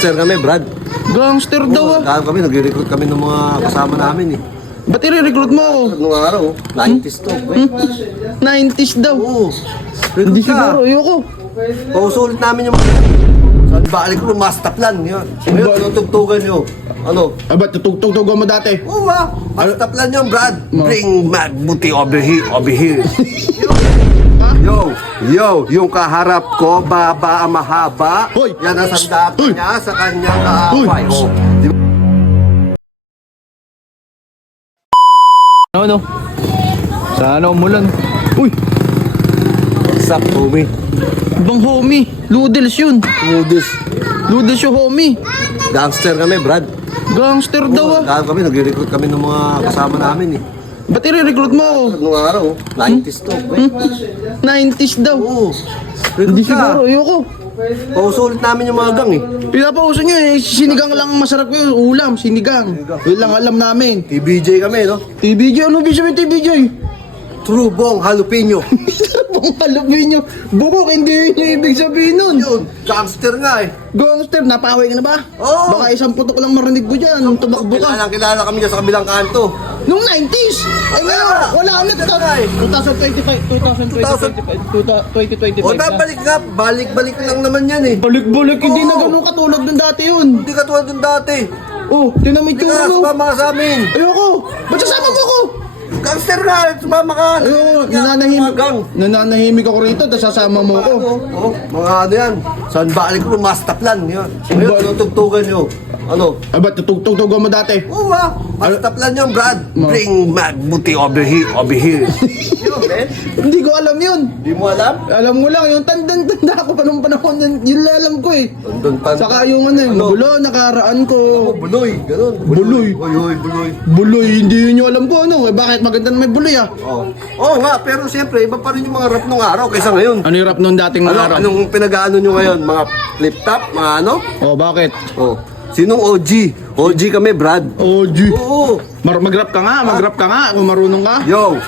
Gangster kami, Brad. Gangster daw ah. Kami, nag-recruit kami ng mga kasama namin eh. Ba't i-recruit mo ako? Nung araw, 90s to. 90s daw. Oo. Hindi Recruit ka. siguro, ayoko. Pausulit namin yung mga... Saan balik ko, master plan. Yan. Ngayon, tinutugtugan nyo. Ano? Ah, ba't tutugtugan mo dati? Oo ba? Master plan yun, Brad. Bring Mad Buti over here. Yo, yung kaharap ko, baba ang mahaba. Hoy! Yan ang sandata Hoy! niya sa kanyang kaaway. Hoy! Oh, di ba? Ano? Sana umulan. Uy! What's up, homie? Ibang homie. Ludels yun. Modus. Ludels yung homie. Gangster kami, Brad. Gangster daw ah. Kami, nag-recruit kami ng mga kasama namin eh. Ba't i-recruit mo ako? Nung araw, 90s to. 90s daw. Oo. Hindi Recruit ka. siguro, ayoko. Pausulit namin yung mga gang eh. Pinapauso nyo eh, sinigang lang ang masarap yun. Ulam, sinigang. Yun lang alam namin. TBJ kami, no? TBJ, ano ibig sabihin TBJ? True Bong Jalapeno. Bukong kalupin nyo. Bukok, hindi yun yung ibig sabihin nun. Yun, gangster nga eh. Gangster, napaway ka na ba? Oo. Baka isang putok lang marinig ko dyan. Tumakbo ka. Kilala kami dyan sa kabilang kanto. Nung 90s! Ay ngayon, wala na. 2025, 2025 O na. balik ka, balik-balik lang naman yan eh. Balik-balik, hindi na Oo. ganun katulad ng dati yun. Hindi ka tulad ng dati. Oh, tinamay Hindi ka tsura mo. sumama ka sa amin. Ayoko, ba't sasama mo ako? Gangster nga, sumama ka. Ayoko, Mga gang. nananahimik ako rito, tapos sasama mo ako. Mga ano yan. Saan balik ko, master plan. Yan. Ngayon, tinutugtugan nyo. Ano? Ay, ba't tutugtugan mo dati? Oo ba? Master plan yun, Brad. Bring Mad Buti over here. Yun, man. Hindi ko alam yun. Di mo alam? Alam mo lang, yung tanda ko pa nung panahon yun lang alam ko eh. Doon pa. Saka yung ano, magulo, nakaraan ko. Buloy, ganun. Buloy. Oy, buloy. Buloy, hindi yun yung alam ko ano. Eh, bakit maganda na may buloy ah? Oo nga, pero siyempre, iba pa rin yung mga rap nung araw kaysa ngayon. Ano yung rap nung dating araw? Anong pinag-ano nyo ngayon? Mga flip top? Mga ano? Oh, bakit? Oh. Sinong OG? OG kami, Brad. Oh, G. Oo. Mag-rap ka nga, kung marunong ka. Yo,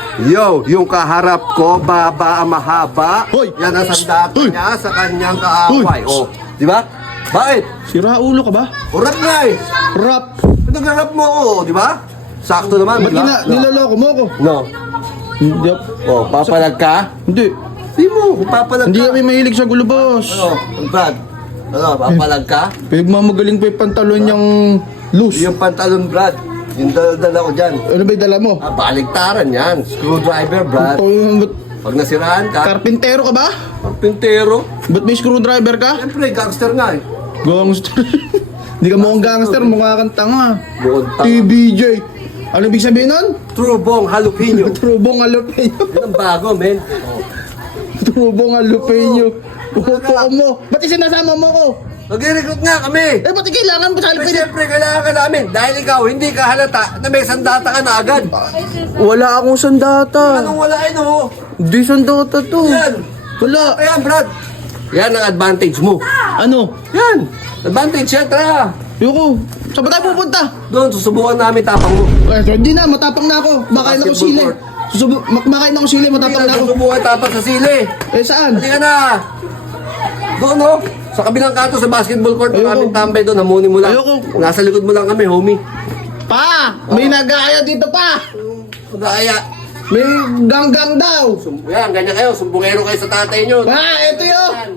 yung kaharap ko, baba ang mahaba. Hoy! Yan ang sandata Hoy! niya sa kanyang kaaway. Hoy! Oh, di ba? Bakit? Sira ulo ka ba? O rap nga eh. Rap. Pinag-rap mo ako, di ba? Sakto naman. Ba't di ba? niloloko mo ako? No. Hindi. Oh, papalag ka? Hindi. Di mo, kung papalag Hindi ka. kami mahilig sa gulo, boss. Ano, Brad? Ano, papalag ka? Pagmamagaling pa yung pantalon niyang loose. Yung pantalon, Brad. Yung dala ko dyan. Ano ba yung dala mo? Baliktaran yan. Screwdriver, Brad. Ba't Pag nasiraan ka, karpintero ka ba? karpintero. Ba't may screwdriver ka? Siyempre, gangster nga eh. Gangster. Hindi ka mukhang gangster, mukha kang tanga. Bukod pa. TBJ. Ano ibig sabihin nun? True Bong Jalapeno. Trubong jalapeno. Yan ang bago, men. Trubong jalapeno. Pupuko mo. Ba't sinasama mo ko? Nag-recruit nga kami. Eh, ba't kailangan mo sa Pero jalapeno? siyempre, kailangan ka namin. Dahil ikaw, hindi ka halata na may sandata ka na agad. Wala akong sandata. Anong wala yun, oh? Di sandata to. Yan. Wala. Ayan, Brad. Yan ang advantage mo. Ano? Yan. Advantage yan, tara. Yoko. Saan ba tayo pupunta? Doon, susubukan namin tapang mo. Eh, so hindi na. Matapang na ako. Makain ako Basketball sili. court. Makain ako sili. Matapang na ako. Susubukan tapang sa sili. Eh, saan? Halika na. Doon, no? Sa kabilang kanto sa basketball court, Ayoko. maraming tambay doon. Hamuni mo lang. Ayoko. Nasa likod mo lang kami, homie. Pa! May nag-aaya dito pa! Pag-aaya. May ganggang daw! Yan, ganyan kayo. Sumbungero kayo sa tatay nyo. Ah, eto yun! Yan.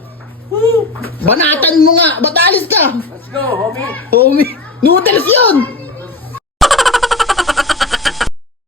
Banatan mo nga! Ba't alis ka? Let's go, homie. Homie, noodles yun!